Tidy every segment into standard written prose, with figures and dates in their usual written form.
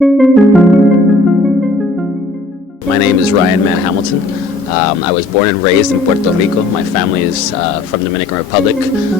My name is Ryan Mann Hamilton. I was born and raised in Puerto Rico. My family is from Dominican Republic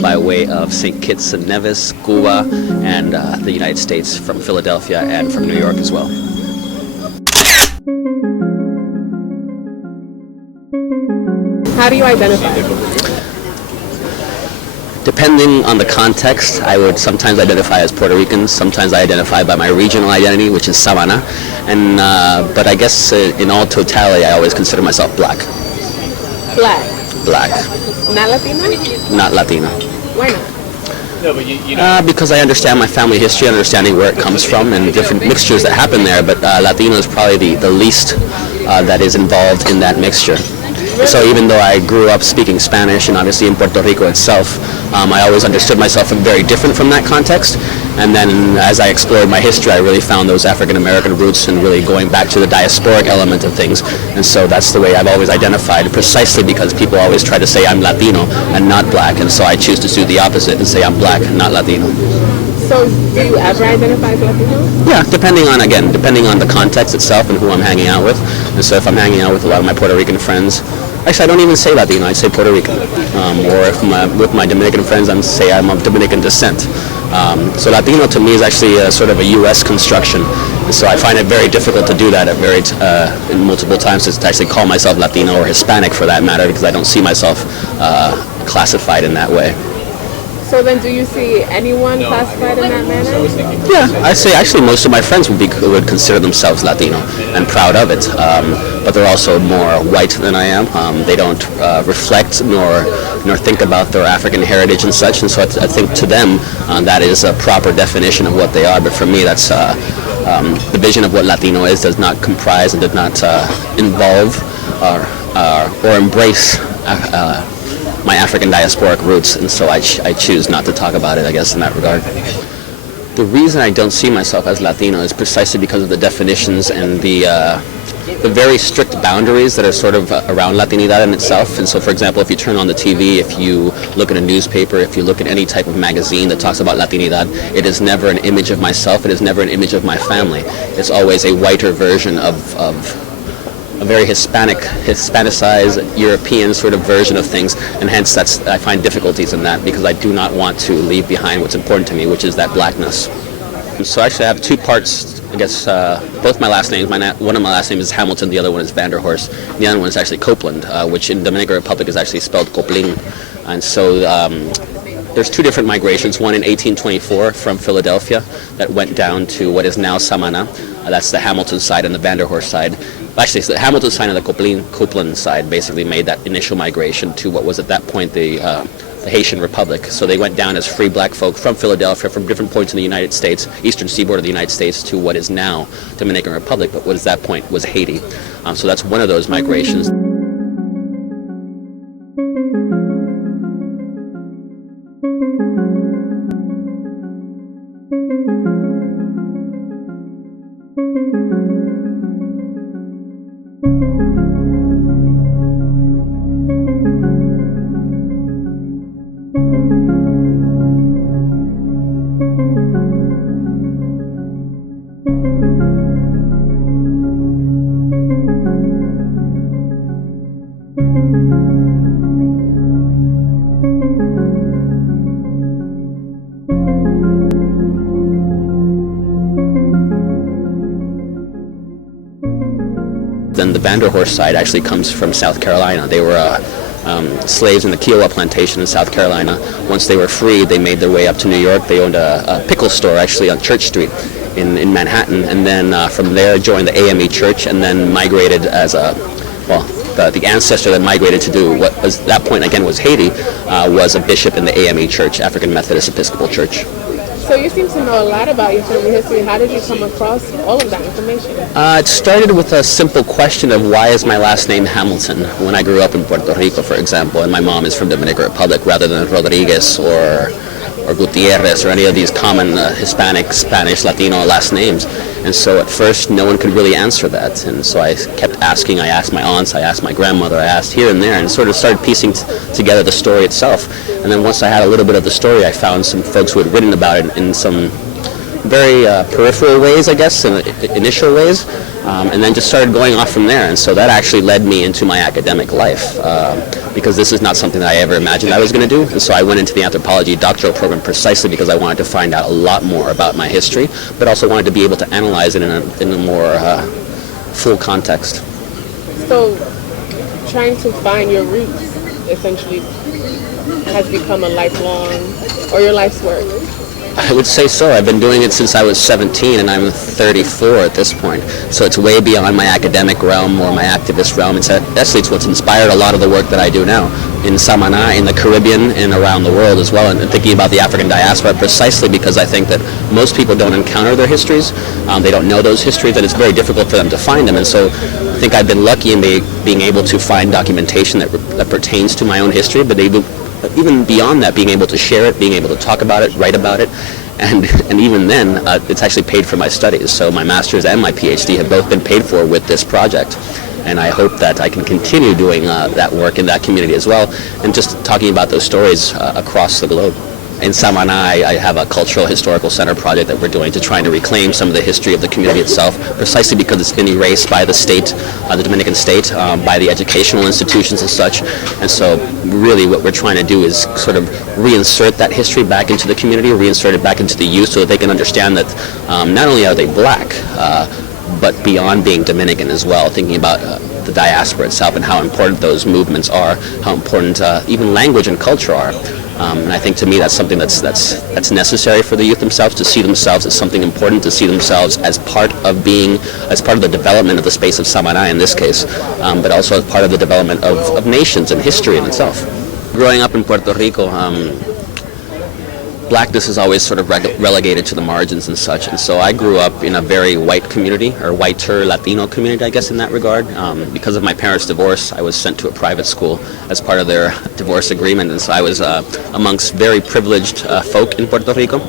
by way of St. Kitts and Nevis, Cuba, and the United States, from Philadelphia and from New York as well. How do you identify? Depending on the context, I would sometimes identify as Puerto Rican, sometimes I identify by my regional identity, which is Samana, and but I guess in all totality, I always consider myself black. Black? Black. Not Latino? Not Latino. Why not? No, but you know. Because I understand my family history, understanding where it comes from, and different mixtures that happen there, but Latino is probably the least that is involved in that mixture. So even though I grew up speaking Spanish, and obviously in Puerto Rico itself, I always understood myself very different from that context. And then as I explored my history, I really found those African American roots and really going back to the diasporic element of things. And so that's the way I've always identified, precisely because people always try to say I'm Latino and not black. And so I choose to do the opposite and say I'm black and not Latino. So do you ever identify as Latino? Yeah, depending on the context itself and who I'm hanging out with. And so if I'm hanging out with a lot of my Puerto Rican friends, actually I don't even say Latino, I'd say Puerto Rican. Or if with my Dominican friends, I'm say I'm of Dominican descent. So Latino to me is actually sort of a U.S. construction. And so I find it very difficult to do that in multiple times, to actually call myself Latino or Hispanic for that matter, because I don't see myself classified in that way. So then do you see anyone classified in that manner? Yeah, I say actually most of my friends would consider themselves Latino and proud of it, but they're also more white than I am. They don't reflect nor think about their African heritage and such, and so I think to them that is a proper definition of what they are, but for me that's the vision of what Latino is does not comprise and does not involve or embrace my African diasporic roots, and so I choose not to talk about it, I guess, in that regard. The reason I don't see myself as Latino is precisely because of the definitions and the very strict boundaries that are sort of around Latinidad in itself. And so, for example, if you turn on the TV, if you look at a newspaper, if you look at any type of magazine that talks about Latinidad, it is never an image of myself, it is never an image of my family. It's always a whiter version of a very Hispanicized European sort of version of things, and hence I find difficulties in that, because I do not want to leave behind what's important to me, which is that blackness. And so actually I have two parts, I guess, both my last names. One of my last names is Hamilton, the other one is Vanderhorst. The other one is actually Copeland, which in Dominican Republic is actually spelled Coplin. And so there's two different migrations, one in 1824 from Philadelphia that went down to what is now Samana. That's the Hamilton side, and the Vanderhorst side. Actually, so the Hamilton side and the Copeland side basically made that initial migration to what was at that point the Haitian Republic. So they went down as free black folk from Philadelphia, from different points in the United States, eastern seaboard of the United States, to what is now Dominican Republic, but what at that point was Haiti. So that's one of those migrations. Then the Vanderhorst side actually comes from South Carolina. They were slaves in the Kiowa plantation in South Carolina. Once they were freed, they made their way up to New York. They owned a pickle store actually on Church Street in Manhattan, and then from there joined the AME Church, and then migrated as the ancestor that migrated to do what was at that point again was Haiti, was a bishop in the AME Church, African Methodist Episcopal Church. So you seem to know a lot about your family history. How did you come across all of that information? It started with a simple question of why is my last name Hamilton? When I grew up in Puerto Rico, for example, and my mom is from Dominican Republic, rather than Rodriguez or Gutierrez or any of these common Hispanic, Spanish, Latino last names. And so at first no one could really answer that, and so I kept asking. I asked my aunts, I asked my grandmother, I asked here and there, and sort of started piecing together the story itself. And then once I had a little bit of the story, I found some folks who had written about it in some very peripheral ways, I guess, in initial ways, and then just started going off from there. And so that actually led me into my academic life, because this is not something that I ever imagined I was going to do. And so I went into the anthropology doctoral program precisely because I wanted to find out a lot more about my history, but also wanted to be able to analyze it in a more full context. So trying to find your roots essentially has become a lifelong, or your life's work? I would say so. I've been doing it since I was 17, and I'm 34 at this point. So it's way beyond my academic realm or my activist realm. It's what's inspired a lot of the work that I do now in Samana, in the Caribbean, and around the world as well, and thinking about the African diaspora precisely because I think that most people don't encounter their histories. They don't know those histories, and it's very difficult for them to find them. And so I think I've been lucky in being able to find documentation that pertains to my own history, but even beyond that, being able to share it, being able to talk about it, write about it, and even then, it's actually paid for my studies. So my master's and my PhD have both been paid for with this project. And I hope that I can continue doing that work in that community as well, and just talking about those stories across the globe. In Samana, I have a cultural historical center project that we're doing to try to reclaim some of the history of the community itself, precisely because it's been erased by the state, the Dominican state, by the educational institutions and such. And so really what we're trying to do is sort of reinsert that history back into the community, reinsert it back into the youth so that they can understand that not only are they black, but beyond being Dominican as well, thinking about the diaspora itself and how important those movements are, how important even language and culture are. And I think to me that's something that's necessary for the youth themselves, to see themselves as something important, to see themselves as part of the development of the space of Samana in this case, but also as part of the development of nations and history in itself. Growing up in Puerto Rico, blackness is always sort of relegated to the margins and such, and so I grew up in a very white community, or whiter Latino community, I guess, in that regard. Because of my parents' divorce, I was sent to a private school as part of their divorce agreement, and so I was amongst very privileged folk in Puerto Rico.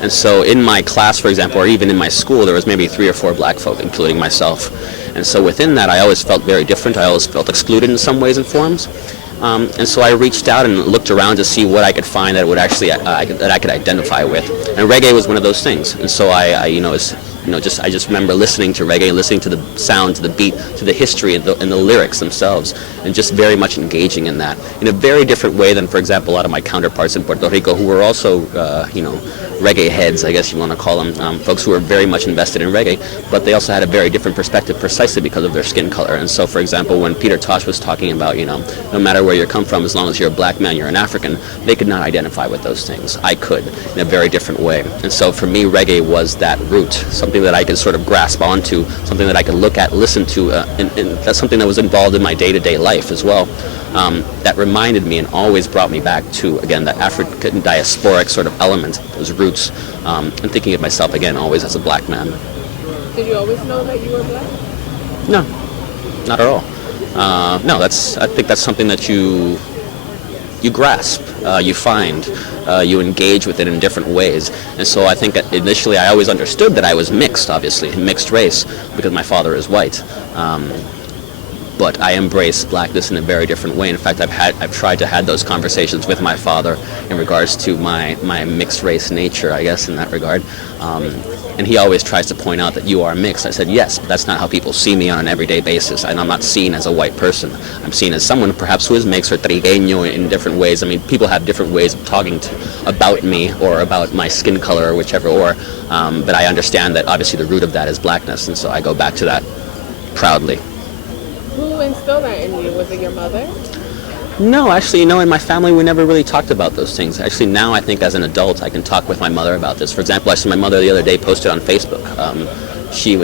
And so in my class, for example, or even in my school, there was maybe 3 or 4 black folk, including myself. And so within that, I always felt very different. I always felt excluded in some ways and forms. And so I reached out and looked around to see what I could find that would actually that I could identify with, and reggae was one of those things. And so I just remember listening to reggae, listening to the sound, to the beat, to the history and the lyrics themselves, and just very much engaging in that in a very different way than, for example, a lot of my counterparts in Puerto Rico, who were also reggae heads, I guess you want to call them, folks who were very much invested in reggae, but they also had a very different perspective precisely because of their skin color. And so, for example, when Peter Tosh was talking about, no matter where you come from, as long as you're a black man, you're an African, they could not identify with those things. I could, in a very different way. And so for me, reggae was that root, something that I could sort of grasp onto, something that I could look at, listen to, and that's something that was involved in my day-to-day life as well. That reminded me and always brought me back to, again, that African diasporic sort of element, those roots, and thinking of myself, again, always as a black man. Did you always know that you were black? No, not at all. No, I think that's something that you grasp, you find, you engage with it in different ways. And so I think that initially I always understood that I was mixed, obviously, mixed race, because my father is white. But I embrace blackness in a very different way. In fact, I've tried to have those conversations with my father in regards to my mixed race nature, I guess, in that regard. And he always tries to point out that you are mixed. I said, yes, but that's not how people see me on an everyday basis. And I'm not seen as a white person. I'm seen as someone perhaps who is mixed or trigueño in different ways. I mean, people have different ways of talking about me or about my skin color or whichever, but I understand that obviously the root of that is blackness. And so I go back to that proudly. Who instilled that in you? Was it your mother? No, actually, in my family, we never really talked about those things. Actually, now I think as an adult, I can talk with my mother about this. For example, I saw my mother the other day posted on Facebook. She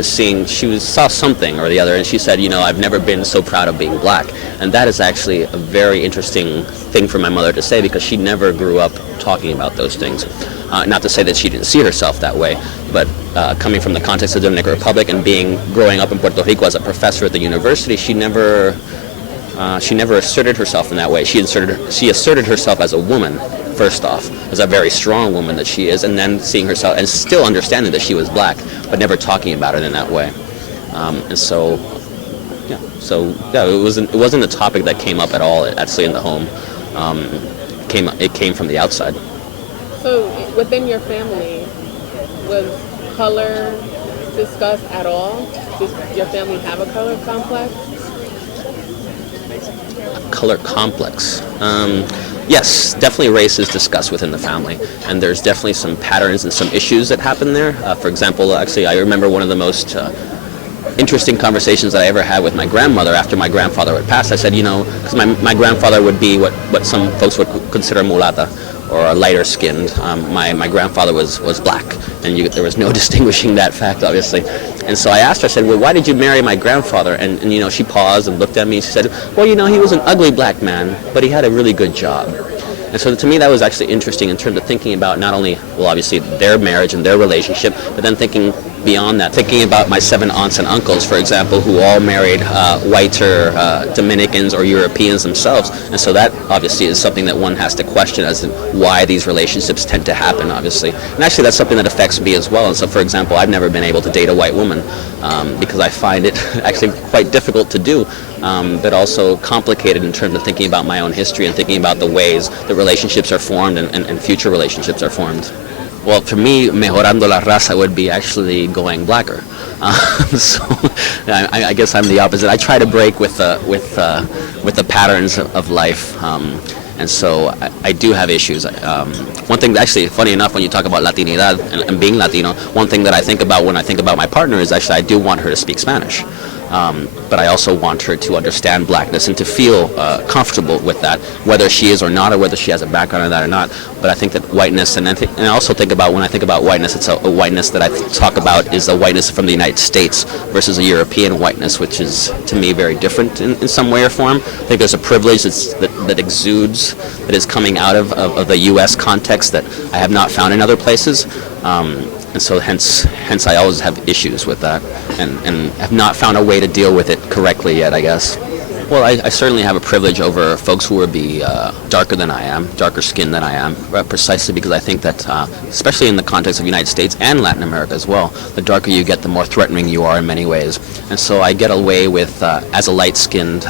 saw something or the other, and she said, I've never been so proud of being black. And that is actually a very interesting thing for my mother to say, because she never grew up talking about those things. Not to say that she didn't see herself that way, but coming from the context of the Dominican Republic and growing up in Puerto Rico as a professor at the university, she never asserted herself in that way. She asserted herself as a woman, first off, as a very strong woman that she is, and then seeing herself and still understanding that she was black, but never talking about it in that way. It wasn't a topic that came up at all, actually, in the home. It came from the outside. So within your family, was color discussed at all? Does your family have a color complex? Color complex. Yes, definitely race is discussed within the family, and there's definitely some patterns and some issues that happen there. For example, actually, I remember one of the most interesting conversations that I ever had with my grandmother after my grandfather had passed. I said, because my grandfather would be what some folks would consider mulata, or lighter skinned. My grandfather was black, and there was no distinguishing that fact, obviously. And so I asked her, I said, well, why did you marry my grandfather? And she paused and looked at me and she said, well, he was an ugly black man, but he had a really good job. And so to me that was actually interesting in terms of thinking about not only, well, obviously their marriage and their relationship, but then thinking beyond that, thinking about my 7 aunts and uncles, for example, who all married whites or Dominicans or Europeans themselves. And so that obviously is something that one has to question as to why these relationships tend to happen, obviously. And actually that's something that affects me as well. And so, for example, I've never been able to date a white woman because I find it actually quite difficult to do, but also complicated in terms of thinking about my own history and thinking about the ways that relationships are formed and future relationships are formed. Well, for me, mejorando la raza would be actually going blacker. So I guess I'm the opposite. I try to break with the patterns of life, and so I do have issues. One thing, actually, funny enough, when you talk about Latinidad and being Latino, one thing that I think about when I think about my partner is actually I do want her to speak Spanish. But I also want her to understand blackness and to feel comfortable with that, whether she is or not, or whether she has a background in that or not. But I think that whiteness, and I also think about, when I think about whiteness, it's a whiteness that I talk about is a whiteness from the United States versus a European whiteness, which is, to me, very different in some way or form. I think there's a privilege that exudes, that is coming out of the U.S. context that I have not found in other places. And so hence I always have issues with that and have not found a way to deal with it correctly yet, I guess. Well, I certainly have a privilege over folks who would be darker than I am, darker skinned than I am, precisely because I think that, especially in the context of the United States and Latin America as well, the darker you get, the more threatening you are in many ways. And so I get away with, as a light-skinned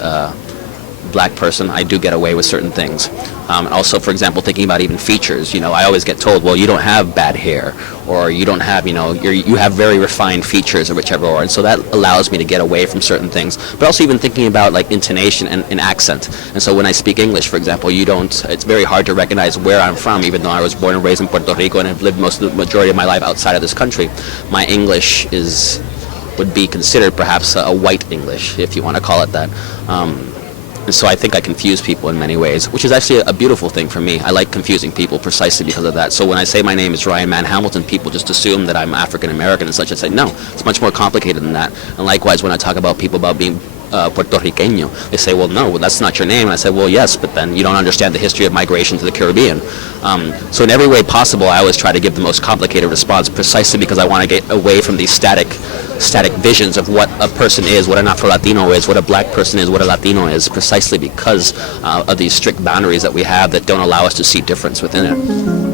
black person, I do get away with certain things. Also, for example, thinking about even features, I always get told, well, you don't have bad hair, or you don't have, you have very refined features, or whichever, and so that allows me to get away from certain things. But also even thinking about like intonation and accent. And so when I speak English, for example, it's very hard to recognize where I'm from, even though I was born and raised in Puerto Rico and have lived most of the majority of my life outside of this country. My English would be considered perhaps a white English, if you want to call it that. And so I think I confuse people in many ways, which is actually a beautiful thing for me. I like confusing people precisely because of that. So when I say my name is Ryan Mann Hamilton, people just assume that I'm African American and such. I say, no, it's much more complicated than that. And likewise, when I talk about people about being Puerto Riqueño, they say, well, no, that's not your name. And I say, well, yes, but then you don't understand the history of migration to the Caribbean. So in every way possible, I always try to give the most complicated response, precisely because I want to get away from these static visions of what a person is, what an Afro-Latino is, what a black person is, what a Latino is, precisely because of these strict boundaries that we have that don't allow us to see difference within it.